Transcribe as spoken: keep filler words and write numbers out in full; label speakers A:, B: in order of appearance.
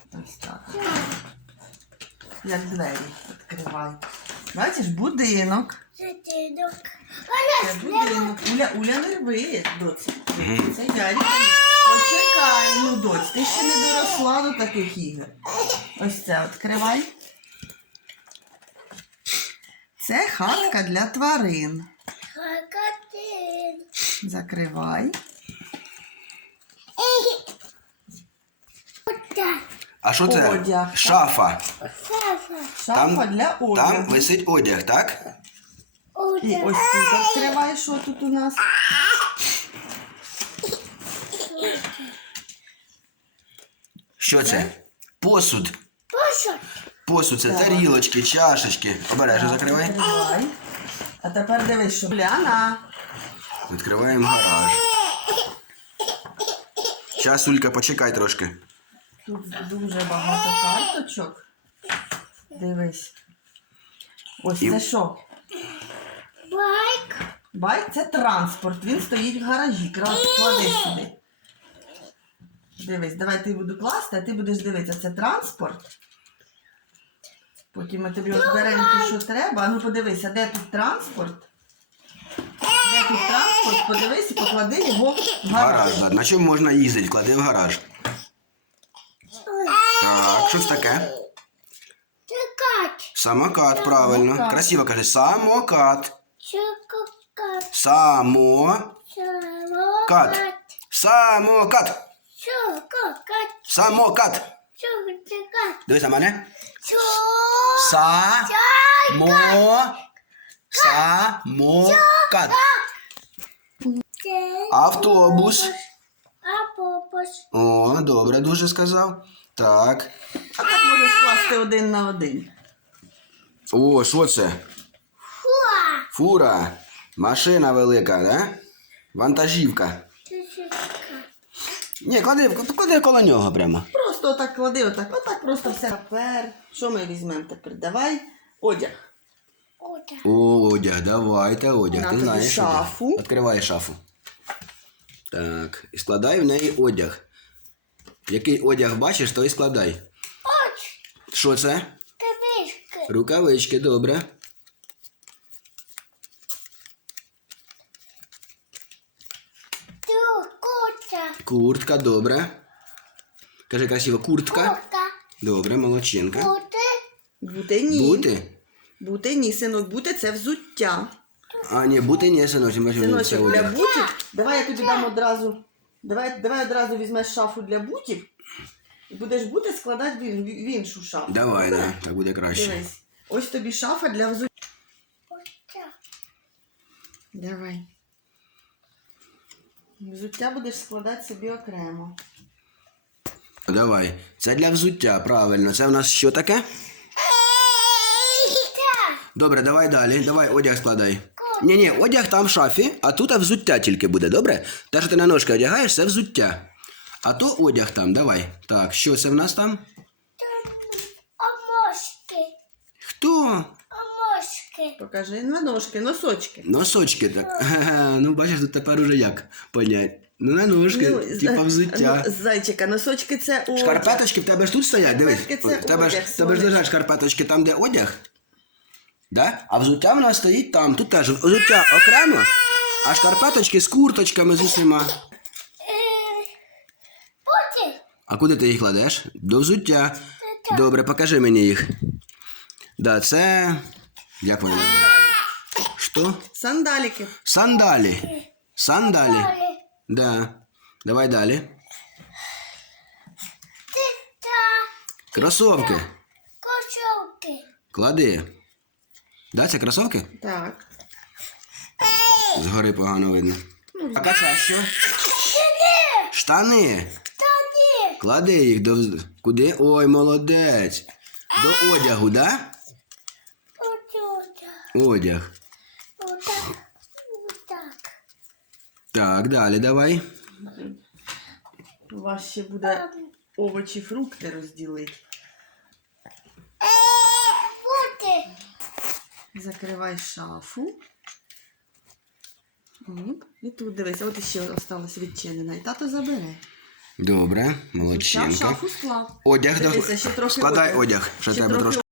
A: Ось так. Як двері відкривай. Бачиш, будинок.
B: Будинок.
A: Це будинок. Уля, Уля не рви, доці. Це Ярик. Почекай, ну, доць, ти ще не доросла до таких ігор. Ось це відкривай. Це хатка для тварин.
B: Крокодил.
A: Закривай.
B: Ота.
C: А що це?
A: Одяг.
C: Шафа.
B: Сафа.
A: Шафа для
C: Там
A: одягу.
C: висить одяг, так?
A: І
B: Ота.
A: ось тут відкривай, що тут у нас.
C: Що це? Посуд.
B: Посуд.
C: Посуд це
A: Так.
C: тарілочки, чашечки. Обережно закривай.
A: Закривай. А тепер дивись, що Уляна.
C: Відкриваємо гараж. Щас, Улька, почекай трошки.
A: Тут дуже багато карточок. Дивись. Ось
C: І-
A: це що?
B: Байк.
A: Байк це транспорт. Він стоїть в гаражі. Кра- Клади сюди. Дивись, давай ти буду класти, а ти будеш дивитися. Це транспорт. Потім ми тобі розберемо, що треба. А ну подивися, де тут транспорт? Де тут транспорт? Подивись і поклади його в гараж.
C: Гараж, да. На чому можна їздити? Клади в гараж. Так, що це таке?
B: Чекать.
C: Самокат, правильно.
A: Самокат.
C: Красиво кажи. Самокат.
B: Чекать.
C: Само.
B: Самокат.
C: Самокат.
B: Чекать.
C: Самокат.
B: Чекать.
C: Дивись на мене.
B: Чо.
C: Са. Мо. Самокат. Автобус.
B: Автобус.
C: О, добре, дуже сказав. Так.
A: А так можеш скласти один на один.
C: О, що це?
B: Фуа.
C: Фура. Машина велика, да? Вантажівка. Ні, клади, клади коло нього прямо.
A: Просто отак клади, отак, отак просто все. Тепер, що ми візьмемо тепер? Давай одяг.
B: Ота.
C: О, одяг, давайте одяг.
A: На
C: Ти
A: тобі
C: знаєш.
A: шафу.
C: одяг. Відкривай шафу. Так. І складай в неї одяг. Який одяг бачиш, то і складай.
B: Оч.
C: Що це?
B: Кавишки.
C: Рукавички, добре.
B: Ту. Кота.
C: Куртка, добре. Кажи красиво, куртка.
B: Кота.
C: Добре, молодчинка.
B: Кота.
A: Бути ні.
C: Бути?
A: Бути ні, синок, бути це взуття.
C: А, ні, бути не, синочок. ми ж це
A: Синочок, для
C: одяг.
A: бутів. Давай я тобі дам одразу. Давай, давай одразу візьмеш шафу для бутів. І будеш бути складати в, ін- в іншу шафу.
C: Давай, да, так буде краще.
A: Дивись. Ось тобі шафа для взуття.
B: Кота.
A: Давай. Взуття будеш складати собі окремо.
C: Давай. Це для взуття, правильно. Це в нас що таке?
B: Та.
C: Добре, давай далі. Давай одяг складай. Ні, ні, одяг там в шафі, а тут взуття тільки буде, добре? Те, що ти на ножки одягаєш, це взуття. А то одяг там, давай. Так, що це в нас там?
B: Там омошки.
C: Хто?
B: Омошки.
A: Покажи на ножки, носочки.
C: Носочки так. Ага, ну бачиш, тут тепер уже як понять. Ну на ножки,
A: з-
C: типа взуття.
A: ну, зайчика, носочки це одяг.
C: Шкарпеточки в тебе ж тут стоять, дивись.
A: Шкарпетки це
C: В тебе ж,
A: одяг,
C: в тебе ж
A: сонечко.
C: лежать шкарпеточки там, де одяг. Да? А взуття в нас стоїть там. Тут теж взуття окремо, а шкарпеточки з курточками з усіма.
B: Е, Поти.
C: А куди ти їх кладеш? До взуття. Добре, покажи мені їх. Да, це. Як вони називаються? Що?
A: Сандаліки.
C: Сандалі. Сандалі.
B: Далі.
C: Да. Давай далі.
B: Ти-та.
C: Кросовки.
B: Кошовки.
C: Клади. Да, це кросовки?
A: Так.
C: Згори погано видно. А це що? Штани.
B: Та ні.
C: Клади їх до... вз- Куди? Ой, молодець. До одягу, да?
B: Отут.
C: Одяг.
B: Отак. Отак.
C: Так, далі давай.
A: У вас ще буде овочі, фрукти розділити.
B: Поти.
A: Закривай шафу. Оп. І тут дивись, от ще осталось відчинена. І тато забере.
C: Добре,
A: Взуття в
C: молодчинка.
A: шафу склав.
C: Одяг, да-
A: Дивися, ще трохи
C: складай
A: одягу.
C: одяг, що
A: Ще
C: тебе
A: трохи
C: трошки